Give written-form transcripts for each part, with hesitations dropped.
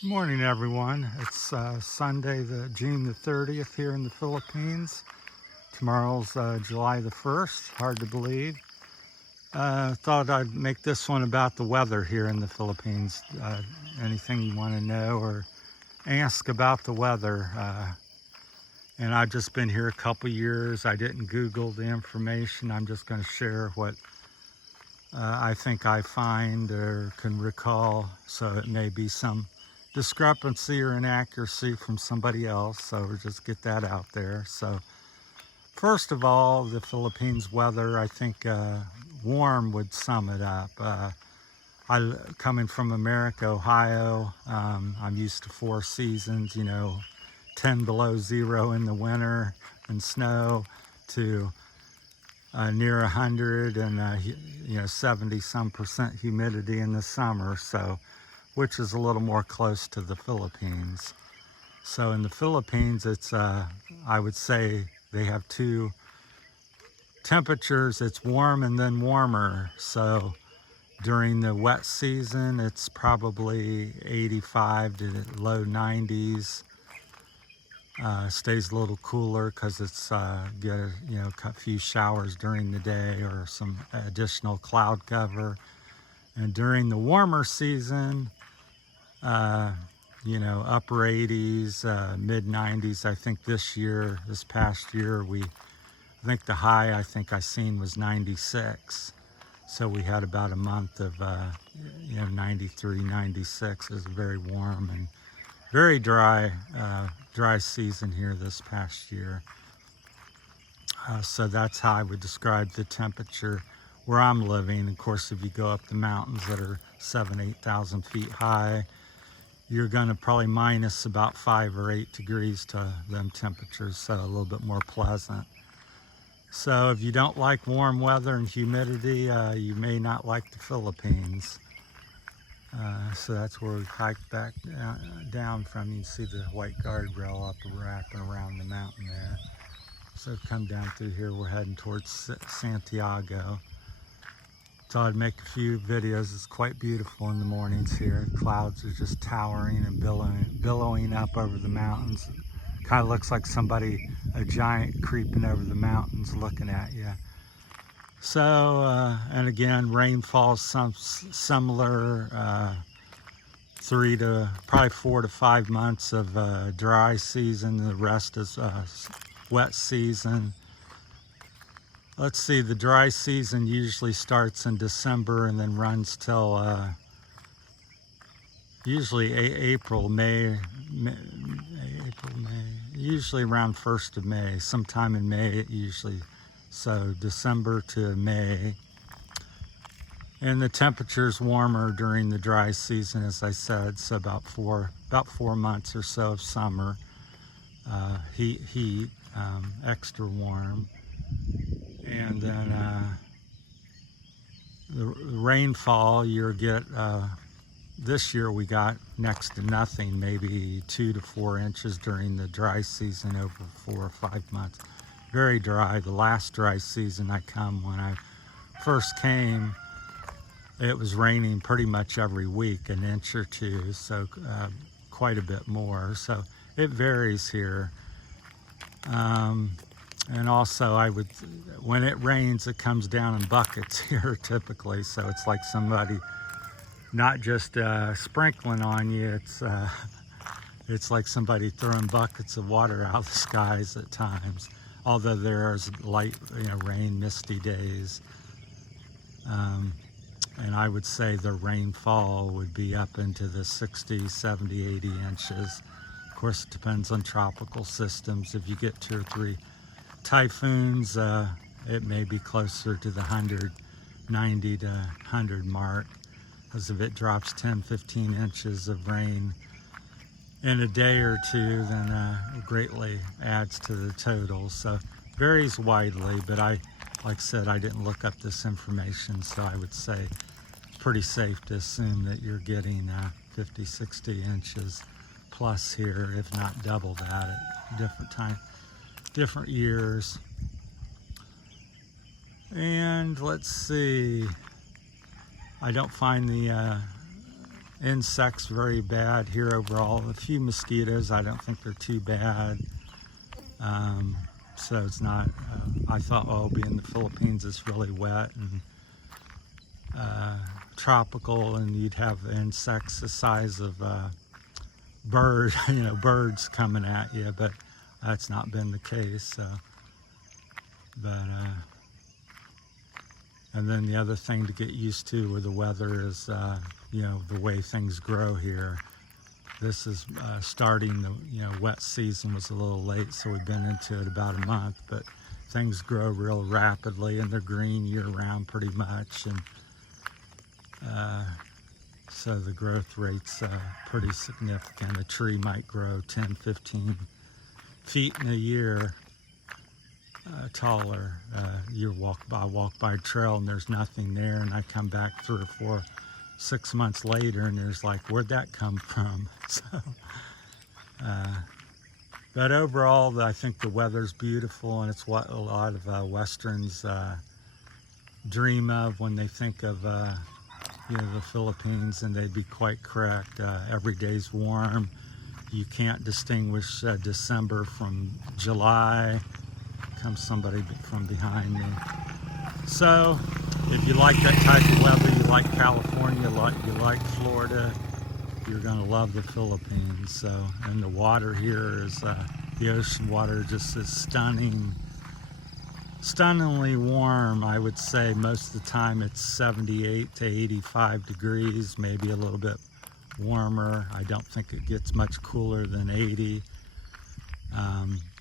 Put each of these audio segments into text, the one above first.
Good morning, everyone. It's Sunday, June the 30th here in the Philippines. Tomorrow's July the 1st. Hard to believe. Thought I'd make this one about the weather here in the Philippines. Anything you want to know or ask about the weather. And I've just been here a couple years. I didn't Google the information. I'm just going to share what I think I find or can recall. So it may be some discrepancy or inaccuracy from somebody else, so we'll just get that out there. So first of all, the Philippines weather, I think warm would sum it up. Coming from America, Ohio, I'm used to 4 seasons, 10 below zero in the winter and snow to near 100 and 70 some percent humidity in the summer, so which is a little more close to the Philippines. So in the Philippines, it's I would say they have 2 temperatures. It's warm and then warmer. So during the wet season, it's probably 85 to low 90s. Stays a little cooler because it's get a few showers during the day or some additional cloud cover. And during the warmer season, upper 80s, mid 90s. I think this past year, I think the high I seen was 96. So we had about a month of 93, 96. It was very warm and very dry season here this past year. So that's how I would describe the temperature where I'm living. Of course, if you go up the mountains that are 8,000 feet high, you're going to probably minus about 5 or 8 degrees to them temperatures, so a little bit more pleasant. So if you don't like warm weather and humidity, you may not like the Philippines. So that's where we hiked back down from. You can see the white guardrail up wrapping around the mountain there. So come down through here, we're heading towards Santiago. Thought I'd make a few videos. It's quite beautiful in the mornings here. Clouds are just towering and billowing up over the mountains. Kind of looks like a giant creeping over the mountains looking at you. So, and again, rainfall's similar, 4 to 5 months of dry season. The rest is wet season. Let's see, the dry season usually starts in December and then runs till usually April, May, usually around 1st of May, sometime in May usually. So December to May. And the temperature's warmer during the dry season, as I said, so about 4 months or so of summer. Heat, extra warm. And then the rainfall you get, this year we got next to nothing, maybe 2 to 4 inches during the dry season over 4 or 5 months. Very dry. The last dry season when I first came, it was raining pretty much every week, an inch or 2, so quite a bit more. So it varies here. And also when it rains, it comes down in buckets here typically. So it's like somebody not just sprinkling on you, it's like somebody throwing buckets of water out of the skies at times. Although there's light, rain, misty days. And I would say the rainfall would be up into the 60, 70, 80 inches. Of course, it depends on tropical systems. If you get 2 or 3 typhoons, it may be closer to the 90 to 100 mark, because if it drops 10, 15 inches of rain in a day or 2, then it greatly adds to the total. So varies widely, but like I said, I didn't look up this information, so I would say pretty safe to assume that you're getting 50, 60 inches plus here, if not double that at different years. And let's see, I don't find the insects very bad here overall. A few mosquitoes, I don't think they're too bad. So it's not, I thought, oh, being the Philippines, it's really wet and tropical, and you'd have insects the size of bird, birds coming at you, but that's not been the case. So, but and then the other thing to get used to with the weather is, the way things grow here. This is starting the, wet season was a little late, so we've been into it about a month, but things grow real rapidly and they're green year round pretty much. And so the growth rate's pretty significant. A tree might grow 10, 15 feet in a year taller. I walk by a trail and there's nothing there, and I come back 3 or 4, 6 months later and there's like, where'd that come from? So, but overall, I think the weather's beautiful, and it's what a lot of Westerns dream of when they think of the Philippines, and they'd be quite correct. Every day's warm. You can't distinguish December from July. Comes somebody from behind me. So if you like that type of weather, you like California, you like Florida, you're going to love the Philippines. So, and the water here is, the ocean water just is stunningly warm. I would say most of the time it's 78 to 85 degrees, maybe a little bit warmer. I don't think it gets much cooler than 80.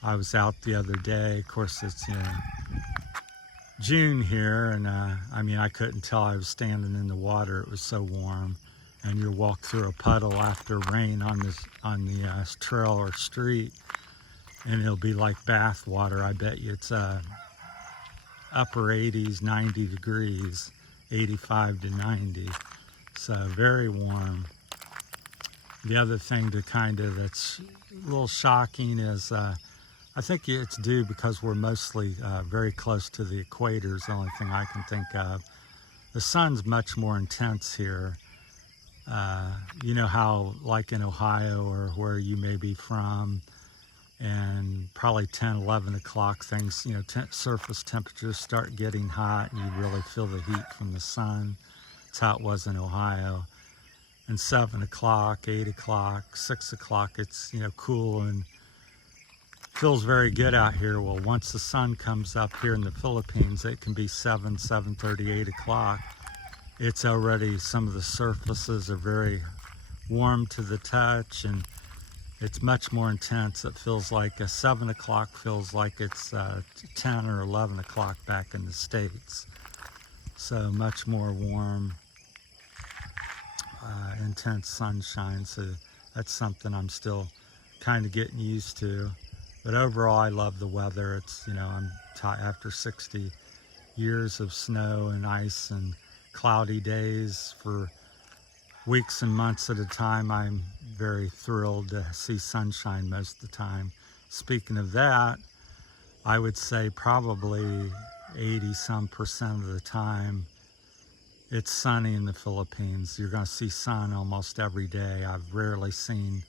I was out the other day, of course it's June here, and I couldn't tell I was standing in the water. It was so warm. And you walk through a puddle after rain on the trail or street, and it'll be like bath water. I bet you it's upper 80s, 90 degrees, 85 to 90. So very warm. The other thing that's a little shocking is I think it's due because we're mostly very close to the equator is the only thing I can think of. The sun's much more intense here. You know how, like in Ohio or where you may be from, and probably 10, 11 o'clock things, surface temperatures start getting hot and you really feel the heat from the sun. That's how it was in Ohio. And 7 o'clock, 8 o'clock, 6 o'clock, it's, cool and feels very good out here. Well, once the sun comes up here in the Philippines, it can be 7, 7:30, 8 o'clock. It's already, some of the surfaces are very warm to the touch, and it's much more intense. It feels like 7 o'clock feels like it's 10 or 11 o'clock back in the States. So much more warm, intense sunshine. So that's something I'm still kind of getting used to. But overall, I love the weather. It's, after 60 years of snow and ice and cloudy days for weeks and months at a time, I'm very thrilled to see sunshine most of the time. Speaking of that, I would say probably 80% of the time it's sunny in the Philippines. You're going to see sun almost every day. I've rarely seen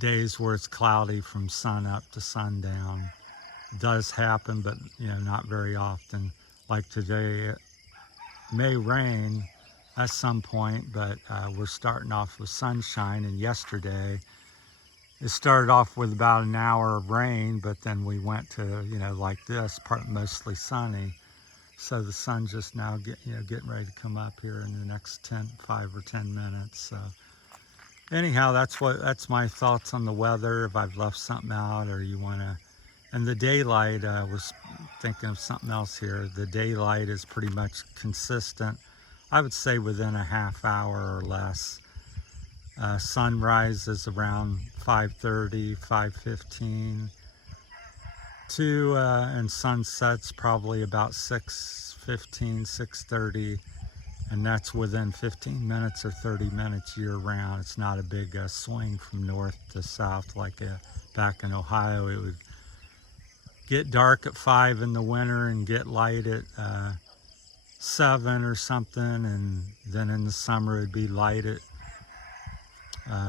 days where it's cloudy from sun up to sundown. It does happen, but not very often. Like today, it may rain at some point, but we're starting off with sunshine. And yesterday, it started off with about an hour of rain, but then we went to like this part, mostly sunny. So the sun just now getting ready to come up here in the next 5 or 10 minutes. So anyhow, that's my thoughts on the weather. If I've left something out or you want to, and the daylight, was thinking of something else here. The daylight is pretty much consistent. I would say within a half hour or less. Sunrise is around 5:30, 5:15. And sunset's probably about 6:15, 6:30. And that's within 15 minutes or 30 minutes year round. It's not a big swing from north to south like back in Ohio. It would get dark at 5 in the winter and get light at 7 or something. And then in the summer it'd be light at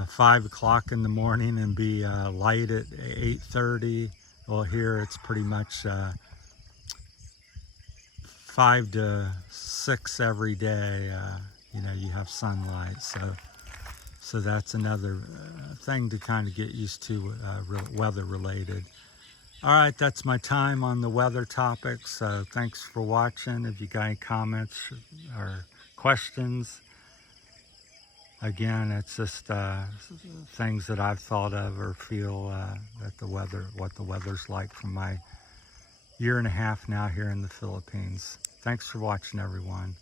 5 o'clock in the morning and be light at 8:30. Well, here it's pretty much 5 to 6 every day. You know, you have sunlight, so that's another thing to kind of get used to, weather related. All right, that's my time on the weather topics. Thanks for watching. If you got any comments or questions, again, it's just things that I've thought of or feel that what the weather's like from my year and a half now here in the Philippines. Thanks for watching, everyone.